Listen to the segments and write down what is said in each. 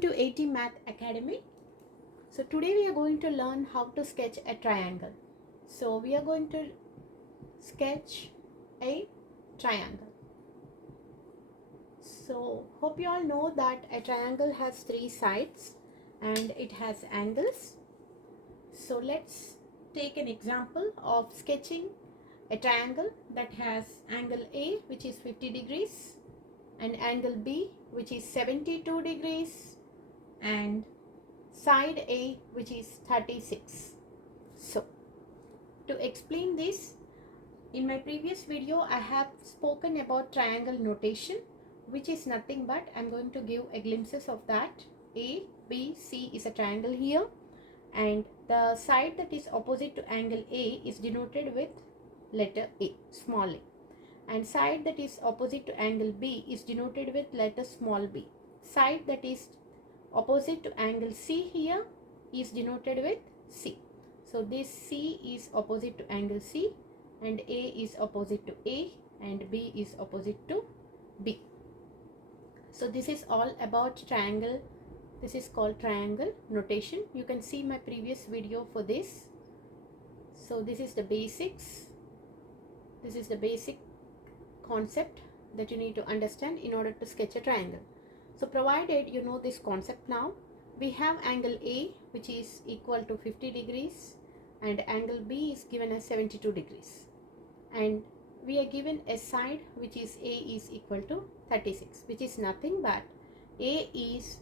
Welcome to AT Math Academy. So today we are going to learn how to sketch a triangle. So we are going to sketch a triangle. So hope you all know that a triangle has three sides and it has angles. So let's take an example of sketching a triangle that has angle A, which is 50 degrees, and angle B, which is 72 degrees, and side A, which is 36. So to explain this, in my previous video I have spoken about triangle notation, which is nothing but I'm going to give a glimpses of that. A, B, C is a triangle here, and the side that is opposite to angle A is denoted with letter A, small a, and side that is opposite to angle B is denoted with letter small b. Side that is opposite to angle C here is denoted with C. So this C is opposite to angle C, and A is opposite to A, and B is opposite to B. So this is all about triangle. This is called triangle notation. You can see my previous video for this. So this is the basics. This is the basic concept that you need to understand in order to sketch a triangle. So provided you know this concept now, we have angle A, which is equal to 50 degrees, and angle B is given as 72 degrees, and we are given a side which is A is equal to 36, which is nothing but A is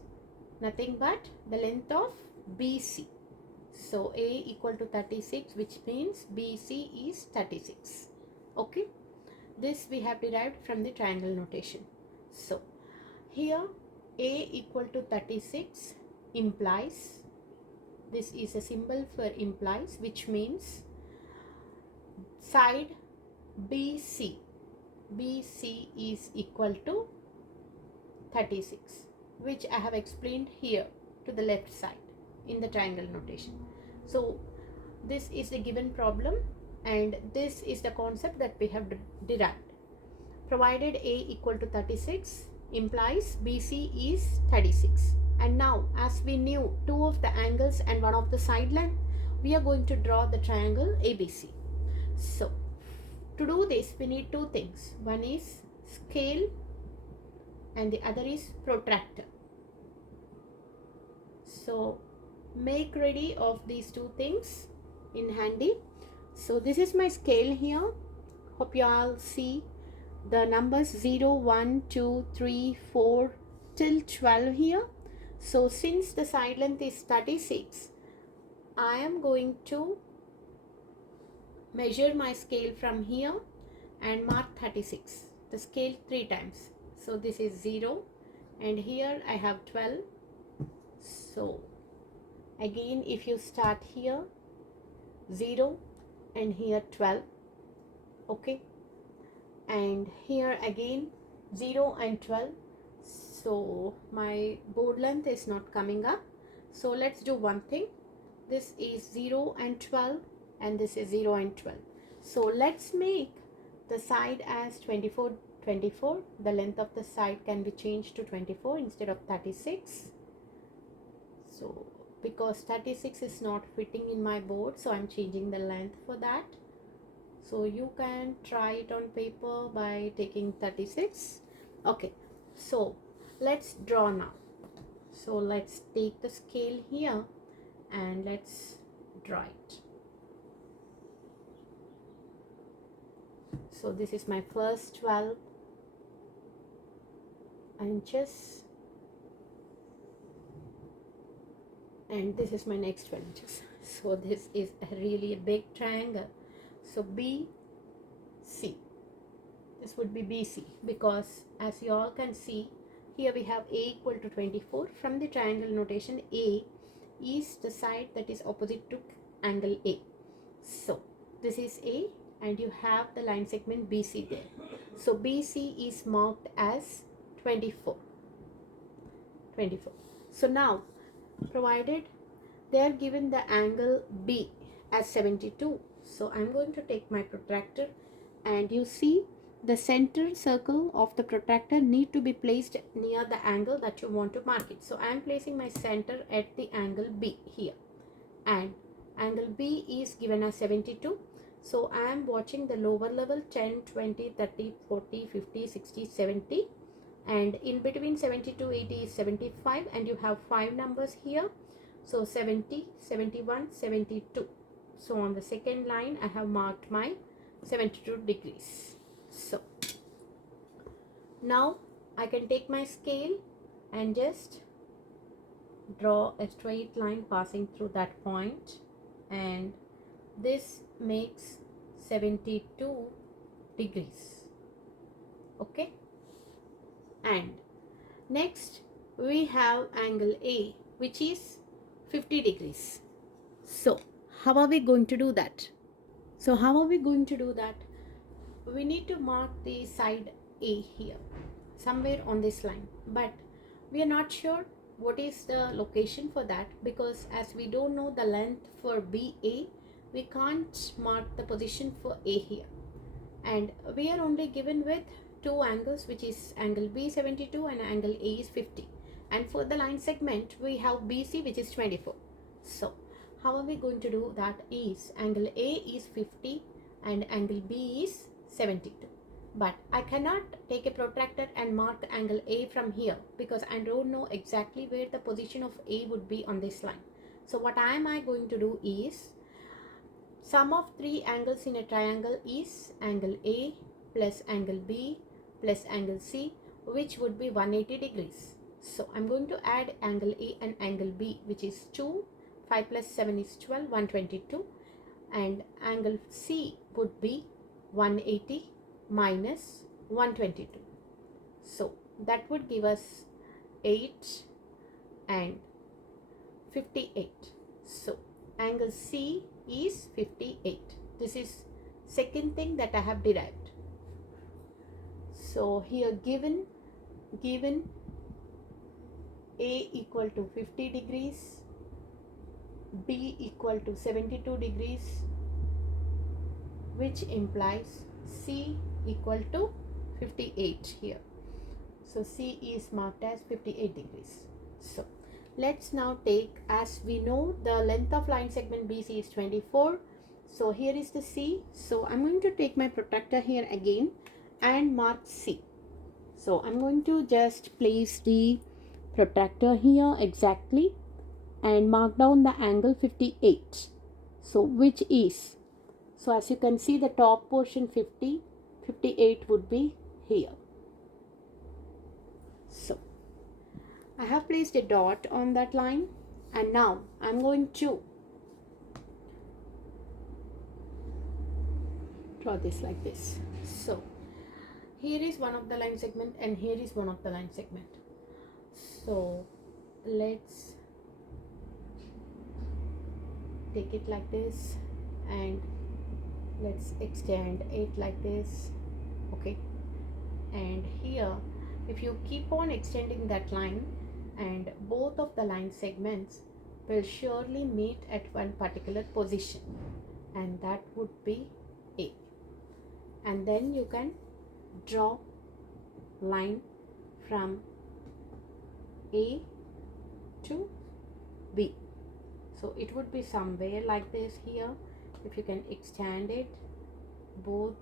nothing but the length of BC. So A equal to 36, which means BC is 36. Okay, this we have derived from the triangle notation. So here A equal to 36 implies, this is a symbol for implies, which means side BC is equal to 36, which I have explained here to the left side in the triangle notation. So this is the given problem, and this is the concept that we have derived. Provided A equal to 36 implies BC is 36. And now, as we knew two of the angles and one of the side length, we are going to draw the triangle ABC. So to do this, we need two things. One is scale and the other is protractor. So make ready of these two things in handy. So this is my scale here. Hope you all see the numbers 0, 1, 2, 3, 4 till 12 here. So since the side length is 36, I am going to measure my scale from here and mark 36, the scale 3 times. So this is 0, and here I have 12. So again, if you start here 0 and here 12, okay, and here again 0 and 12. So my board length is not coming up. So let's do one thing. This is 0 and 12, and this is 0 and 12. So let's make the side as 24. The length of the side can be changed to 24 instead of 36. So because 36 is not fitting in my board, so I'm changing the length for that. So you can try it on paper by taking 36. Okay, so let's draw now. So let's take the scale here and let's draw it. So this is my first 12 inches, and this is my next 12 inches. So this is really a big triangle. So BC, this would be BC, because as you all can see here we have A equal to 24. From the triangle notation, A is the side that is opposite to angle A. So this is A, and you have the line segment BC there. So BC is marked as 24. So now, provided they are given the angle B as 72, so I'm going to take my protractor, and you see the center circle of the protractor need to be placed near the angle that you want to mark it. So I am placing my center at the angle B here, and angle B is given as 72. So I am watching the lower level 10, 20, 30, 40, 50, 60, 70, and in between 70 to 80 is 75, and you have 5 numbers here. So 70, 71, 72. So on the second line I have marked my 72 degrees. So now I can take my scale and just draw a straight line passing through that point, and this makes 72 degrees. Okay, and next we have angle A, which is 50 degrees. So how are we going to do that? We need to mark the side A here, somewhere on this line, but we are not sure what is the location for that, because as we don't know the length for BA, we can't mark the position for A here, and we are only given with two angles, which is angle B 72 and angle A is 50, and for the line segment we have BC, which is 24. So how are we going to do that? Is angle A is 50 and angle B is 72, but I cannot take a protractor and mark the angle A from here, because I don't know exactly where the position of A would be on this line. So what am I going to do is, sum of three angles in a triangle is angle A plus angle B plus angle C, which would be 180 degrees. So I'm going to add angle A and angle B, which is 2, 5 plus 7 is 12, 122, and angle C would be 180 minus 122. So that would give us 8 and 58. So angle C is 58. This is second thing that I have derived. So here given A equal to 50 degrees, B equal to 72 degrees, which implies C equal to 58 here. So C is marked as 58 degrees. So let's now take, as we know the length of line segment BC is 24. So here is the C. So I'm going to take my protractor here again and mark C. So I'm going to just place the protractor here exactly and mark down the angle 58. So which is, so as you can see, the top portion 50, 58 would be here. So I have placed a dot on that line, and now I'm going to draw this like this. So here is one of the line segment and here is one of the line segment. So let's take it like this and let's extend it like this. Okay, and here if you keep on extending that line, and both of the line segments will surely meet at one particular position, and that would be A, and then you can draw line from A to B. So it would be somewhere like this here. If you can extend it, both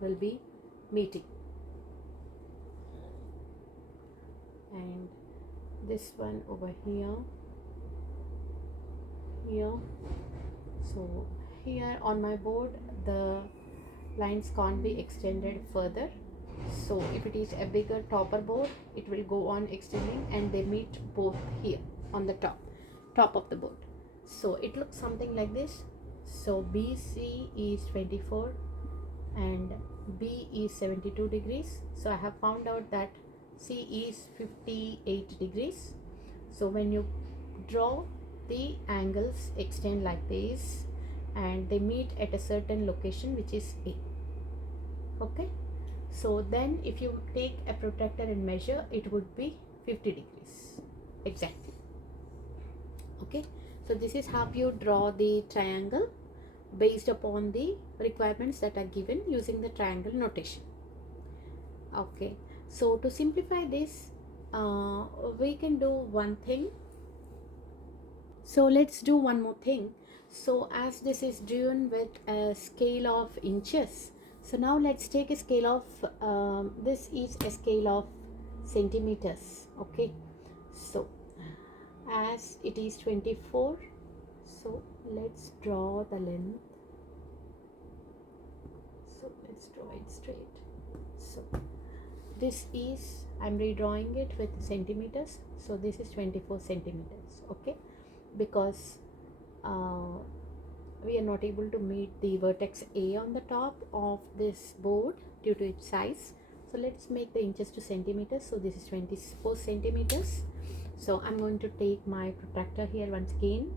will be meeting, and this one over here. So here on my board the lines can't be extended further. So if it is a bigger topper board, it will go on extending and they meet both here on the top of the board. So it looks something like this. So BC is 24 and B is 72 degrees. So I have found out that C is 58 degrees. So when you draw, the angles extend like this and they meet at a certain location, which is A. Okay, so then if you take a protractor and measure, it would be 50 degrees exactly. Okay, so this is how you draw the triangle based upon the requirements that are given using the triangle notation. Okay, so to simplify this, we can do one thing. So let's do one more thing. So as this is drawn with a scale of inches, so now let's take a scale of, this is a scale of centimeters. Okay, so as it is 24, so let's draw the length. So let's draw it straight. So this is, I'm redrawing it with centimeters, so this is 24 centimeters. Okay, because uh, we are not able to meet the vertex A on the top of this board due to its size. So let's make the inches to centimeters. So this is 24 centimeters. So I'm going to take my protractor here once again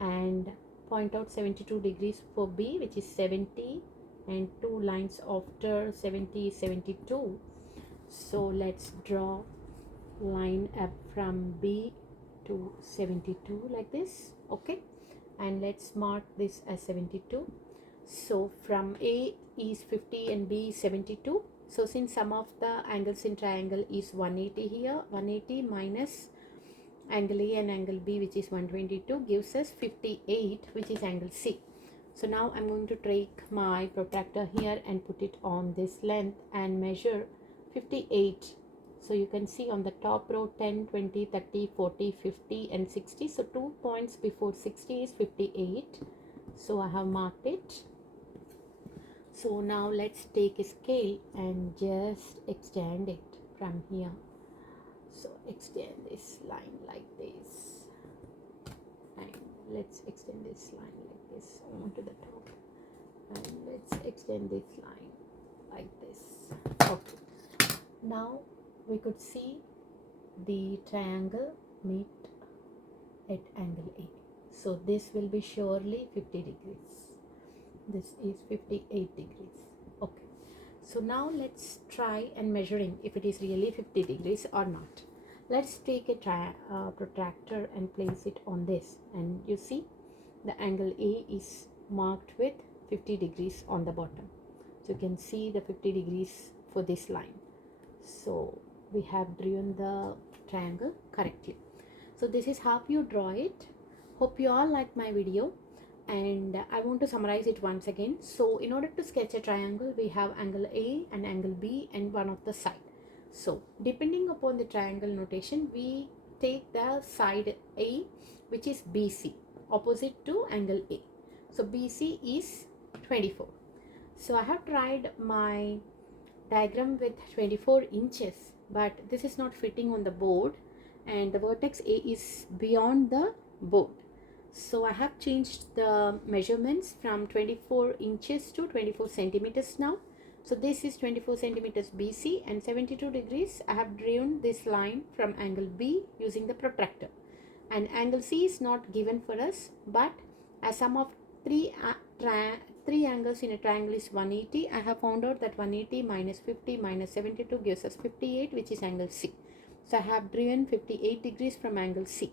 and point out 72 degrees for B, which is 70, and two lines after 70 is 72. So let's draw line up from B to 72 like this. Okay, and let's mark this as 72. So from A is 50 and B is 72. So since sum of the angles in triangle is 180 here, 180 minus angle A and angle B, which is 122, gives us 58, which is angle C. So now I'm going to take my protractor here and put it on this length and measure 58. So you can see on the top row 10, 20, 30, 40, 50 and 60. So 2 points before 60 is 58. So I have marked it. So now let's take a scale and just extend it from here. So extend this line like this, and let's extend this line like this onto the top, and let's extend this line like this. Okay, now we could see the triangle meet at angle A. So this will be surely 50 degrees. This is 58 degrees. Okay, so now let's try and measuring if it is really 50 degrees or not. Let's take a protractor and place it on this, and you see the angle A is marked with 50 degrees on the bottom. So you can see the 50 degrees for this line. So we have drawn the triangle correctly. So this is how you draw it. Hope you all like my video, and I want to summarize it once again. So in order to sketch a triangle, we have angle A and angle B and one of the side. So depending upon the triangle notation, we take the side A, which is BC, opposite to angle A. So BC is 24. So I have tried my diagram with 24 inches, but this is not fitting on the board, and the vertex A is beyond the board. So I have changed the measurements from 24 inches to 24 centimeters now. So this is 24 centimeters BC and 72 degrees. I have drawn this line from angle B using the protractor. And angle C is not given for us, but as sum of three angles in a triangle is 180, I have found out that 180 minus 50 minus 72 gives us 58, which is angle C. So I have drawn 58 degrees from angle C.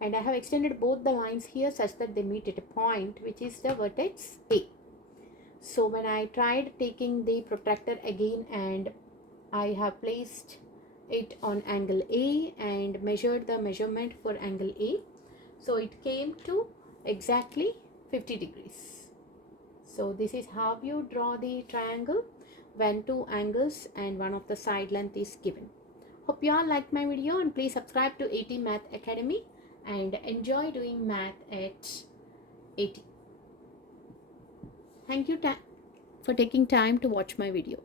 And I have extended both the lines here such that they meet at a point which is the vertex A. So when I tried taking the protractor again and I have placed it on angle A and measured the measurement for angle A, so it came to exactly 50 degrees. So this is how you draw the triangle when two angles and one of the side length is given. Hope you all liked my video, and please subscribe to AT Math Academy and enjoy doing math at AT. Thank you for taking time to watch my video.